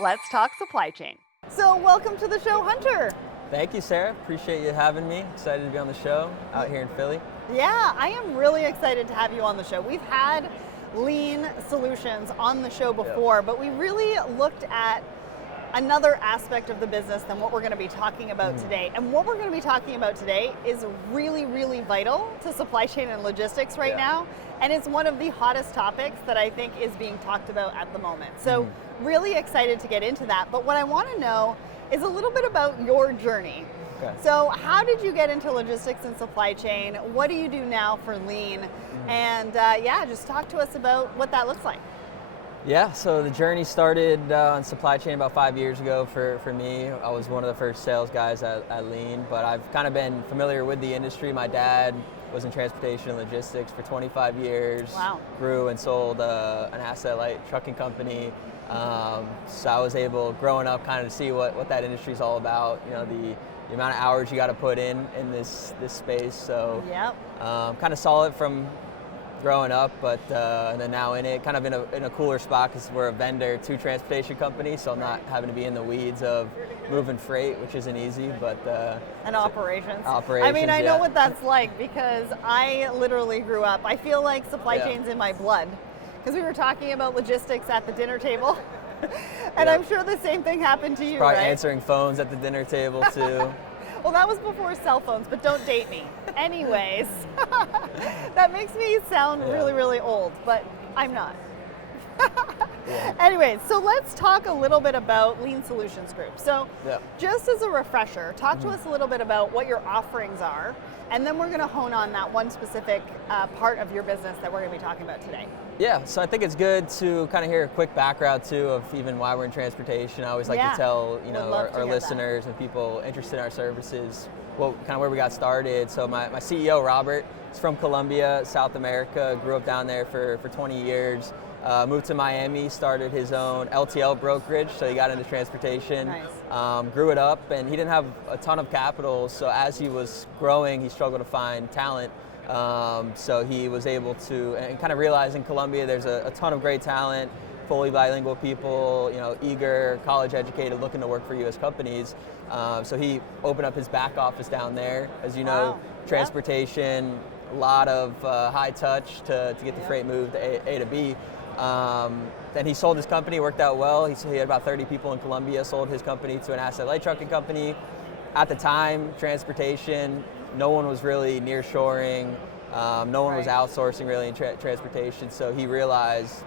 Let's talk supply chain. So welcome to the show, Hunter. Thank you, Sarah. Appreciate you having me. Excited to be on the show out here in Philly. Yeah, I am really excited to have you on the show. We've had lean solutions on the show before, but we really looked at another aspect of the business than what we're going to be talking about today. And what we're going to be talking about today is really, really vital to supply chain and logistics right now. And it's one of the hottest topics that I think is being talked about at the moment. So really excited to get into that. But what I want to know is a little bit about your journey. Okay. So how did you get into logistics and supply chain? What do you do now for lean? And just talk to us about what that looks like. Yeah, so the journey started in supply chain about 5 years ago for me. I was one of the first sales guys at Lean, but I've kind of been familiar with the industry. My dad was in transportation and logistics for 25 years. Wow. Grew and sold an asset-light trucking company. So I was able, growing up, kind of to see what that industry is all about. You know, the amount of hours you got to put in this space. So kind of saw it from growing up, but and then now in it, kind of in a cooler spot because we're a vendor to transportation companies, so I'm not having to be in the weeds of moving freight, which isn't easy, but and operations. Operations. I mean, I know what that's like because I literally grew up. I feel like supply chain's in my blood because we were talking about logistics at the dinner table, and I'm sure the same thing happened to you. Probably right? answering phones at the dinner table too. Well, that was before cell phones, but don't date me. Anyways, that makes me sound really, really old, but I'm not. Anyways, so let's talk a little bit about Lean Solutions Group. So just as a refresher, talk to us a little bit about what your offerings are, and then we're going to hone on that one specific part of your business that we're going to be talking about today. Yeah, so I think it's good to kind of hear a quick background too of even why we're in transportation. I always like to tell our listeners and people interested in our services kind of where we got started. So my CEO Robert is from Colombia, South America. Grew up down there for 20 years. Moved to Miami, started his own LTL brokerage. So he got into transportation. Nice. Grew it up, and he didn't have a ton of capital. So as he was growing, he struggled to find talent. So he was able to, and kind of realize in Colombia there's a ton of great talent, fully bilingual people, eager, college educated, looking to work for U.S. companies. So he opened up his back office down there. As you know, transportation, a lot of high touch to get the freight moved A to B. Then he sold his company, worked out well. He had about 30 people in Colombia, sold his company to an asset-light trucking company. At the time, transportation, no one was really nearshoring. No one was outsourcing really in transportation. So he realized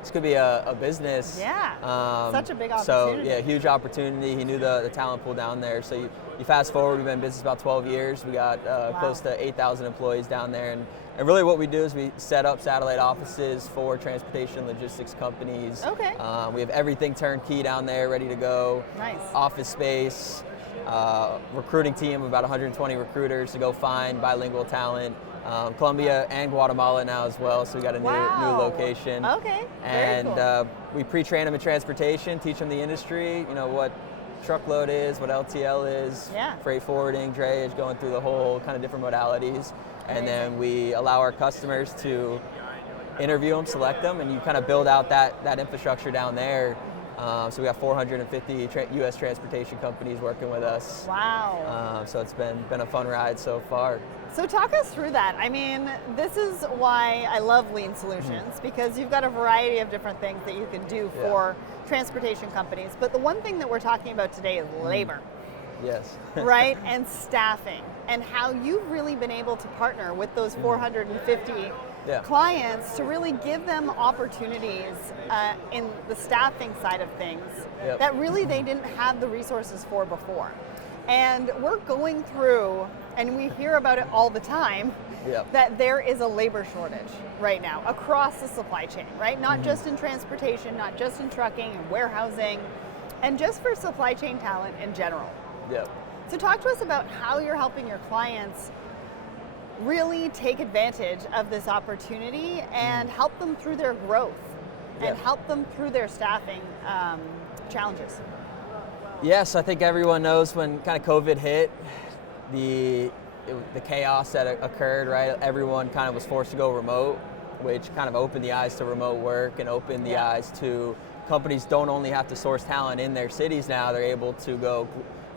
this could be a business. Yeah, such a big opportunity. So huge opportunity. He knew the talent pool down there. So you fast forward, we've been in business about 12 years. We got close to 8,000 employees down there. And really what we do is we set up satellite offices for transportation and logistics companies. Okay. We have everything turnkey down there, ready to go. Nice. Office space, recruiting team of about 120 recruiters to go find bilingual talent. Colombia and Guatemala now as well, so we got a new location. Okay, and very cool. We pre-train them in transportation, teach them the industry, what truckload is, what LTL is, freight forwarding, drayage, going through the whole kind of different modalities. And then we allow our customers to interview them, select them, and you kind of build out that infrastructure down there. So we got 450 U.S. transportation companies working with us. Wow. So it's been a fun ride so far. So talk us through that. I mean, this is why I love Lean Solutions, because you've got a variety of different things that you can do for transportation companies. But the one thing that we're talking about today is labor. Yes. Right? And staffing. And how you've really been able to partner with those 450 clients to really give them opportunities in the staffing side of things that really they didn't have the resources for before. And we're going through, and we hear about it all the time, that there is a labor shortage right now across the supply chain, right? Not just in transportation, not just in trucking and warehousing, and just for supply chain talent in general. So talk to us about how you're helping your clients really take advantage of this opportunity and help them through their growth and help them through their staffing challenges. Yes, I think everyone knows when kind of COVID hit, the chaos that occurred, right? Everyone kind of was forced to go remote, which kind of opened the eyes to remote work and opened the eyes to companies don't only have to source talent in their cities now, they're able to go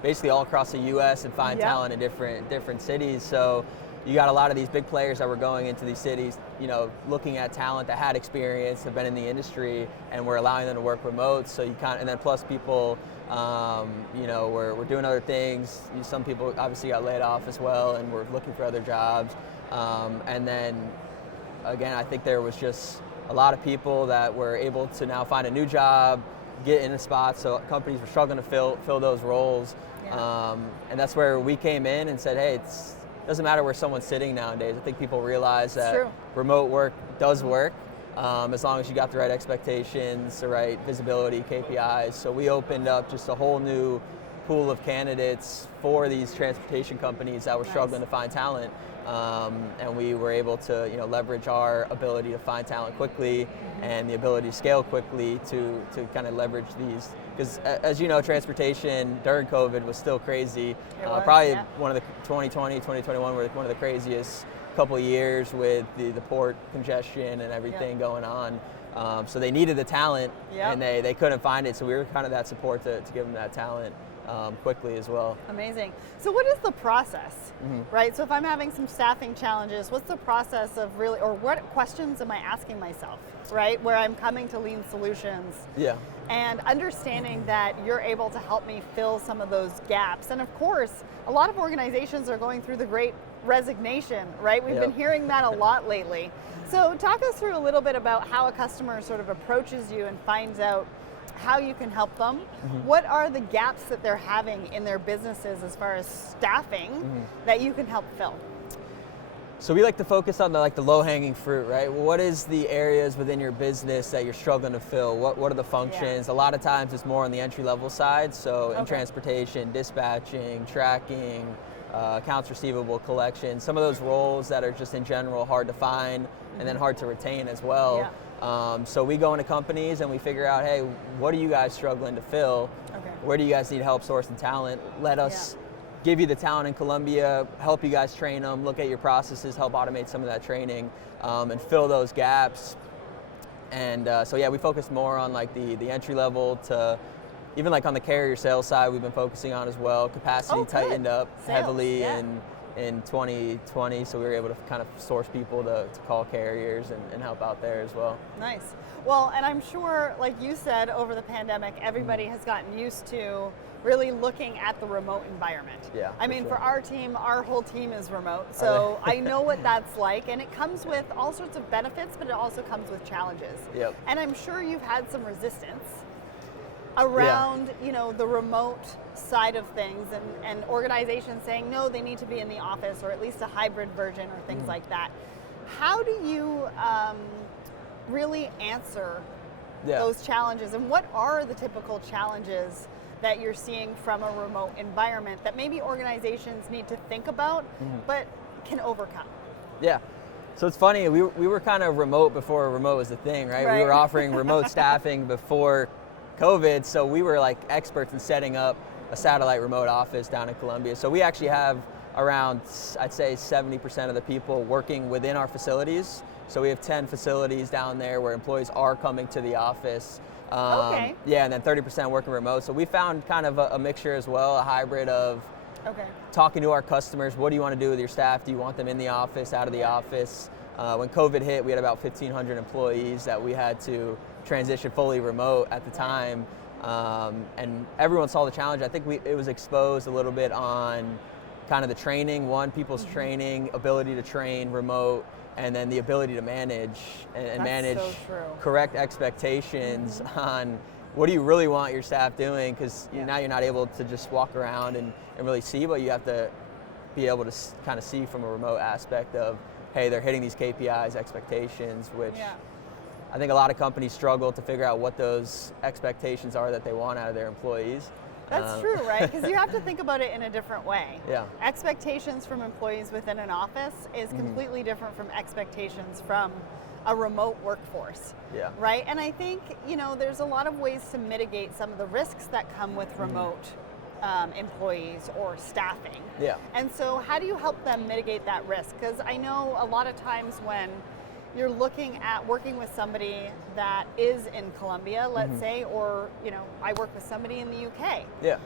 basically all across the U.S. and find talent in different cities. So you got a lot of these big players that were going into these cities, looking at talent that had experience, have been in the industry, and we're allowing them to work remote. So and then plus people, we're doing other things. Some people obviously got laid off as well, and we're looking for other jobs. And then again, I think there was just a lot of people that were able to now find a new job, get in a spot. So companies were struggling to fill those roles. And that's where we came in and said, hey, it doesn't matter where someone's sitting nowadays. I think people realize that remote work does work, as long as you got the right expectations, the right visibility, KPIs. So we opened up just a whole new pool of candidates for these transportation companies that were struggling to find talent. And we were able to leverage our ability to find talent quickly and the ability to scale quickly to kind of leverage these. Because as you know, transportation during COVID was still crazy. One of the 2020, 2021 were one of the craziest couple of years with the port congestion and everything going on. So they needed the talent and they couldn't find it. So we were kind of that support to give them that talent quickly as well. Amazing. So what is the process, right? So if I'm having some staffing challenges, what's the process of really, or what questions am I asking myself, right? Where I'm coming to Lean Solutions and understanding that you're able to help me fill some of those gaps. And of course, a lot of organizations are going through the great resignation, right? We've been hearing that a lot lately. So talk us through a little bit about how a customer sort of approaches you and finds out how you can help them. What are the gaps that they're having in their businesses as far as staffing that you can help fill? So we like to focus on the low-hanging fruit, right? Well, what is the areas within your business that you're struggling to fill? What are the functions? A lot of times it's more on the entry-level side. So in transportation, dispatching, tracking, accounts receivable, collection, some of those roles that are just in general hard to find and then hard to retain as well. So we go into companies and we figure out, hey, what are you guys struggling to fill? Where do you guys need help sourcing talent? Let us give you the talent in Colombia, help you guys train them, look at your processes, help automate some of that training, and fill those gaps. And we focus more on like the entry level to even like on the carrier sales side, we've been focusing on as well. Capacity tightened up heavily in 2020, so we were able to kind of source people to call carriers and help out there as well. Nice. Well, and I'm sure, like you said, over the pandemic, everybody has gotten used to really looking at the remote environment. I mean, for our team, our whole team is remote, so I know what that's like, and it comes with all sorts of benefits, but it also comes with challenges. And I'm sure you've had some resistance around the remote side of things and organizations saying no, they need to be in the office or at least a hybrid version or things like that. How do you really answer those challenges, and what are the typical challenges that you're seeing from a remote environment that maybe organizations need to think about but can overcome? So it's funny, we were kind of remote before remote was a thing, right? We were offering remote staffing before COVID, so we were like experts in setting up a satellite remote office down in Colombia. So we actually have around, I'd say 70% of the people working within our facilities. So we have 10 facilities down there where employees are coming to the office. And then 30% working remote. So we found kind of a mixture as well, a hybrid of talking to our customers. What do you want to do with your staff? Do you want them in the office, out of the office? When COVID hit, we had about 1,500 employees that we had to transition fully remote at the time, and everyone saw the challenge. I think it was exposed a little bit on kind of the training, people's training, ability to train remote, and then the ability to manage and manage correct expectations on what do you really want your staff doing, because now you're not able to just walk around and really see, but you have to be able to kind of see from a remote aspect of, hey, they're hitting these KPIs, expectations, which I think a lot of companies struggle to figure out what those expectations are that they want out of their employees. That's true, right? Because you have to think about it in a different way. Expectations from employees within an office is completely different from expectations from a remote workforce, right? And I think, there's a lot of ways to mitigate some of the risks that come with remote employees or staffing. And so how do you help them mitigate that risk? Because I know a lot of times when you're looking at working with somebody that is in Colombia, let's say, or I work with somebody in the UK. Yeah.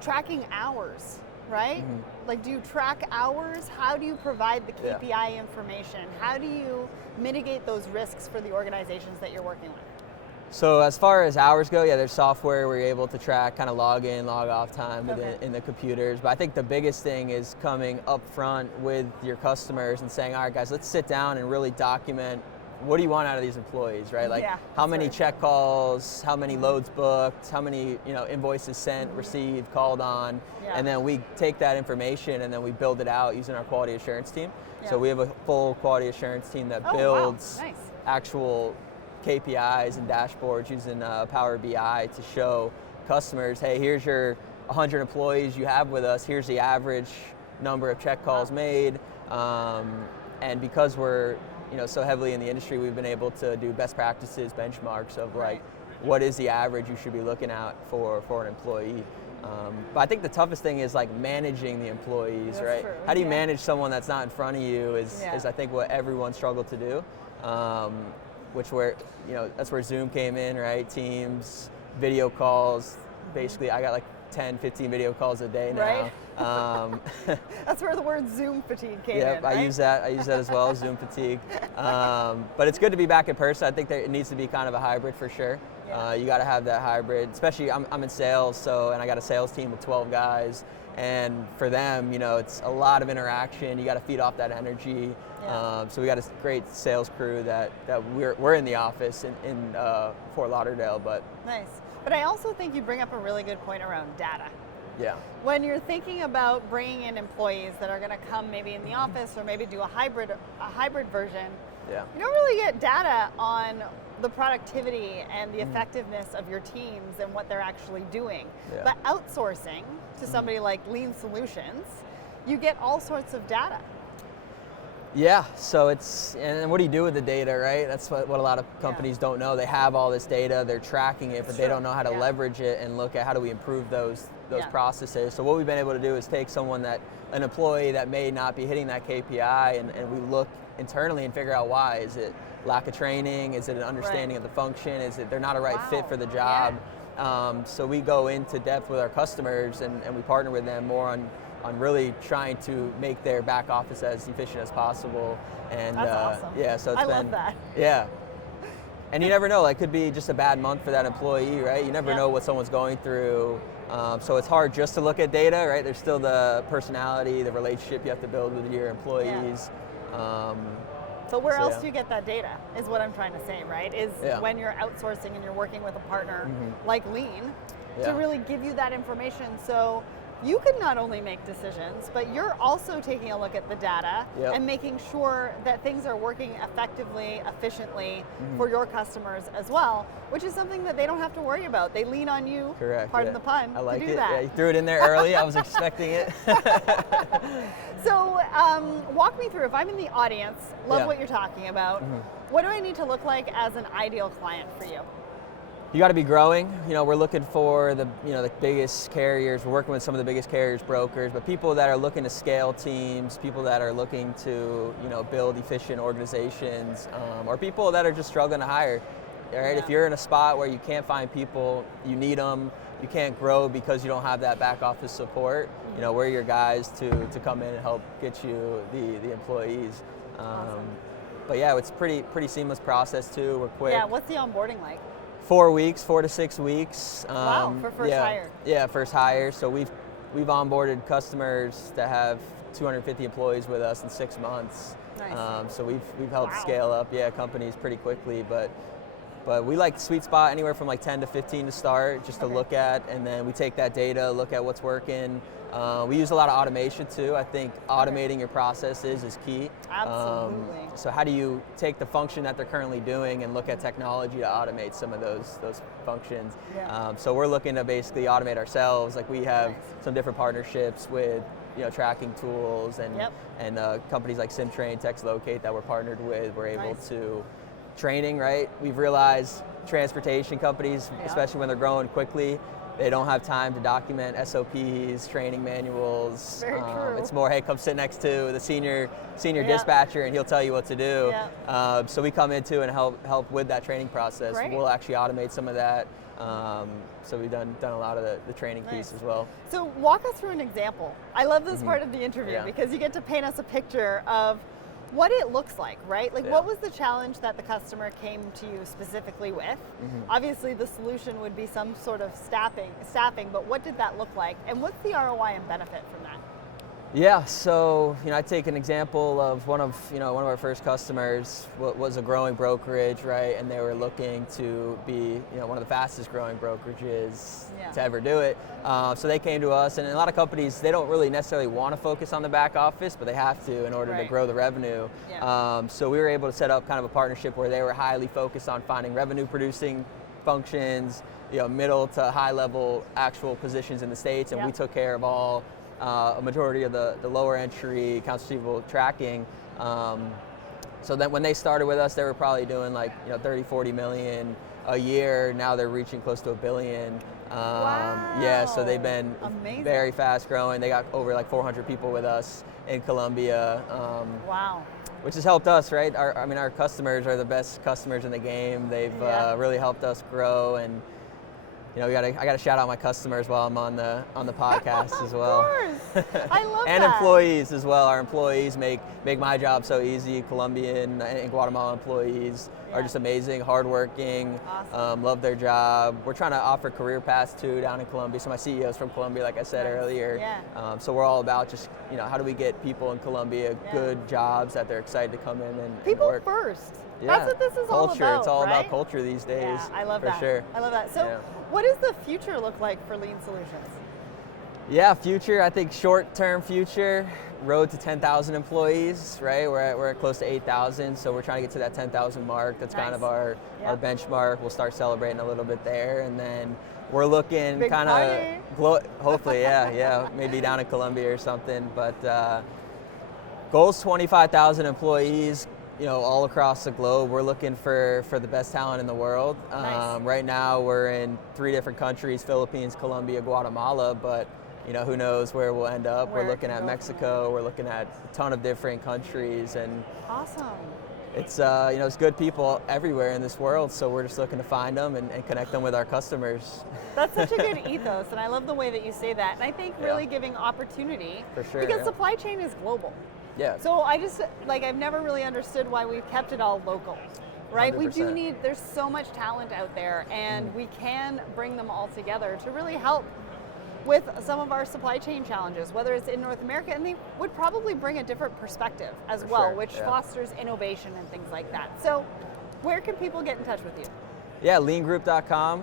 Tracking hours, right? Like, do you track hours? How do you provide the KPI information? How do you mitigate those risks for the organizations that you're working with? So as far as hours go, there's software where you're able to track kind of log in, log off time in the computers. But I think the biggest thing is coming up front with your customers and saying, all right, guys, let's sit down and really document what do you want out of these employees, right? Like how many check calls, how many loads booked, how many invoices sent, received, called on, and then we take that information and then we build it out using our quality assurance team. So we have a full quality assurance team that builds actual KPIs and dashboards using Power BI to show customers, hey, here's your 100 employees you have with us, here's the average number of check calls made, and because we're so heavily in the industry, we've been able to do best practices, benchmarks of like what is the average you should be looking at for an employee. But I think the toughest thing is like managing the employees, that's right? True. How do you manage someone that's not in front of you is I think what everyone struggled to do. Which that's where Zoom came in, right? Teams, video calls. Basically, I got like 10, 15 video calls a day now. Right. That's where the word Zoom fatigue came in, right? I use that as well, Zoom fatigue. But it's good to be back in person. I think that it needs to be kind of a hybrid for sure. You got to have that hybrid, especially I'm in sales, and I got a sales team with 12 guys. And for them, it's a lot of interaction. You got to feed off that energy. So we got a great sales crew that we're in the office in Fort Lauderdale. But nice. But I also think you bring up a really good point around data. Yeah. When you're thinking about bringing in employees that are going to come maybe in the office or maybe do a hybrid version, you don't really get data on the productivity and the effectiveness of your teams and what they're actually doing. But outsourcing to somebody like Lean Solutions, you get all sorts of data. Yeah, so and what do you do with the data, right? That's what a lot of companies don't know. They have all this data, they're tracking it, but they don't know how to leverage it and look at how do we improve those processes. So what we've been able to do is take an employee that may not be hitting that KPI and we look internally and figure out why. Is it lack of training? Is it an understanding of the function? Is it they're not a right fit for the job? So we go into depth with our customers and we partner with them more on really trying to make their back office as efficient as possible. And that's awesome. So it's love that. Yeah. And you never know, it could be just a bad month for that employee, right? You never know what someone's going through. So it's hard just to look at data, right? There's still the personality, the relationship you have to build with your employees. So where else do you get that data, is what I'm trying to say, right? Is when you're outsourcing and you're working with a partner like Lean to really give you that information. So you can not only make decisions, but you're also taking a look at the data and making sure that things are working effectively, efficiently for your customers as well, which is something that they don't have to worry about. They lean on you, pardon the pun, I like to do it. that. Yeah, you threw it in there early. I was expecting it. So walk me through, if I'm in the audience, love what you're talking about, what do I need to look like as an ideal client for you? You got to be growing. We're looking for the biggest carriers. We're working with some of the biggest carriers, brokers, but people that are looking to scale teams, people that are looking to build efficient organizations, or people that are just struggling to hire. All right, if you're in a spot where you can't find people, you need them. You can't grow because you don't have that back office support. We're your guys to come in and help get you the employees. Awesome. But yeah, it's pretty seamless process too. We're quick. Yeah, what's the onboarding like? 4 weeks, 4 to 6 weeks. Wow, for first hire. Yeah, first hire. So we've onboarded customers that have 250 employees with us in 6 months. Nice. So we've helped scale up companies pretty quickly, but we like sweet spot anywhere from like 10 to 15 to start, just to look at, and then we take that data, look at what's working. We use a lot of automation too. I think automating your processes is key. Absolutely. So how do you take the function that they're currently doing and look at technology to automate some of those functions? So we're looking to basically automate ourselves. Like we have some different partnerships with tracking tools and companies like SimTrain, TextLocate that we're partnered with. We're able to training, right? We've realized transportation companies, especially when they're growing quickly, they don't have time to document SOPs, training manuals. Very true. It's more, hey, come sit next to the senior dispatcher and he'll tell you what to do. So we come in too and help with that training process. Great. We'll actually automate some of that. So we've done a lot of the training piece as well. So walk us through an example. I love this part of the interview because you get to paint us a picture of what it looks like, right? Like what was the challenge that the customer came to you specifically with? Obviously the solution would be some sort of staffing, but what did that look like? And what's the ROI and benefit from that? Yeah, so I take an example of one of our first customers was a growing brokerage, right? And they were looking to be one of the fastest growing brokerages to ever do it. So they came to us, and a lot of companies, they don't really necessarily want to focus on the back office, but they have to in order to grow the revenue. So we were able to set up kind of a partnership where they were highly focused on finding revenue producing functions, middle to high level actual positions in the States, and we took care of all a majority of the lower entry accounts receivable tracking. So that when they started with us, they were probably doing like 30, 40 million a year. Now they're reaching close to $1 billion. Wow. Yeah, so they've been amazing. Very fast growing. They got over like 400 people with us in Colombia. Wow. Which has helped us, right? Our customers are the best customers in the game. They've really helped us grow, and I got to shout out my customers while I'm on the podcast as well. Of course, I love and that. employees as well. Our employees make my job so easy. Colombian and Guatemalan employees are just amazing, hardworking, love their job. We're trying to offer career paths too down in Colombia. So my CEO's from Colombia, like I said earlier. So we're all about just how do we get people in Colombia good jobs that they're excited to come in and people work. First. Yeah. That's what this is culture. all about. It's all right? about culture these days. Yeah, I love that. For sure. I love that. So what does the future look like for Lean Solutions? Yeah, future, I think short-term future, road to 10,000 employees, right? We're at close to 8,000, so we're trying to get to that 10,000 mark. That's kind of our benchmark. We'll start celebrating a little bit there, and then we're looking kind of, hopefully, maybe down in Colombia or something, but goals 25,000 employees, all across the globe. We're looking for the best talent in the world. Right now we're in 3 different countries, Philippines, Colombia, Guatemala, but who knows where we'll end up. We're looking at Mexico, we're looking at a ton of different countries, and awesome. It's it's good people everywhere in this world, so we're just looking to find them and connect them with our customers. That's such a good ethos, and I love the way that you say that. And I think really giving opportunity, for sure, because supply chain is global. Yeah. So I've never really understood why we've kept it all local, right? 100%. We do there's so much talent out there, and we can bring them all together to really help with some of our supply chain challenges, whether it's in North America, and they would probably bring a different perspective as well, which fosters innovation and things like that. So where can people get in touch with you? Yeah, leangroup.com,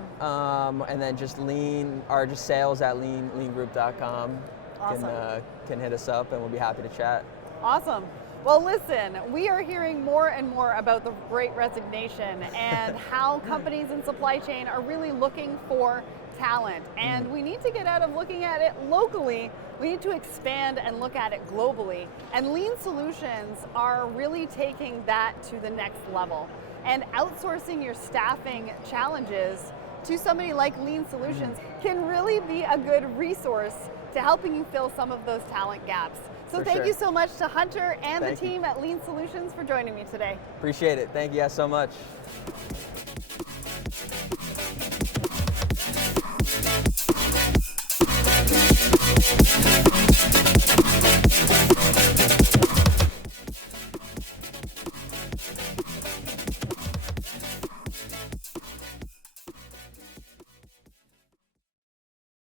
and then just just sales at leangroup.com. Awesome. Can hit us up, and we'll be happy to chat. Awesome. Well, listen, we are hearing more and more about the Great Resignation and how companies in supply chain are really looking for talent. And we need to get out of looking at it locally. We need to expand and look at it globally. And Lean Solutions are really taking that to the next level. And outsourcing your staffing challenges to somebody like Lean Solutions can really be a good resource to helping you fill some of those talent gaps. So thank you so much to Hunter and the team at Lean Solutions for joining me today. Appreciate it. Thank you guys so much.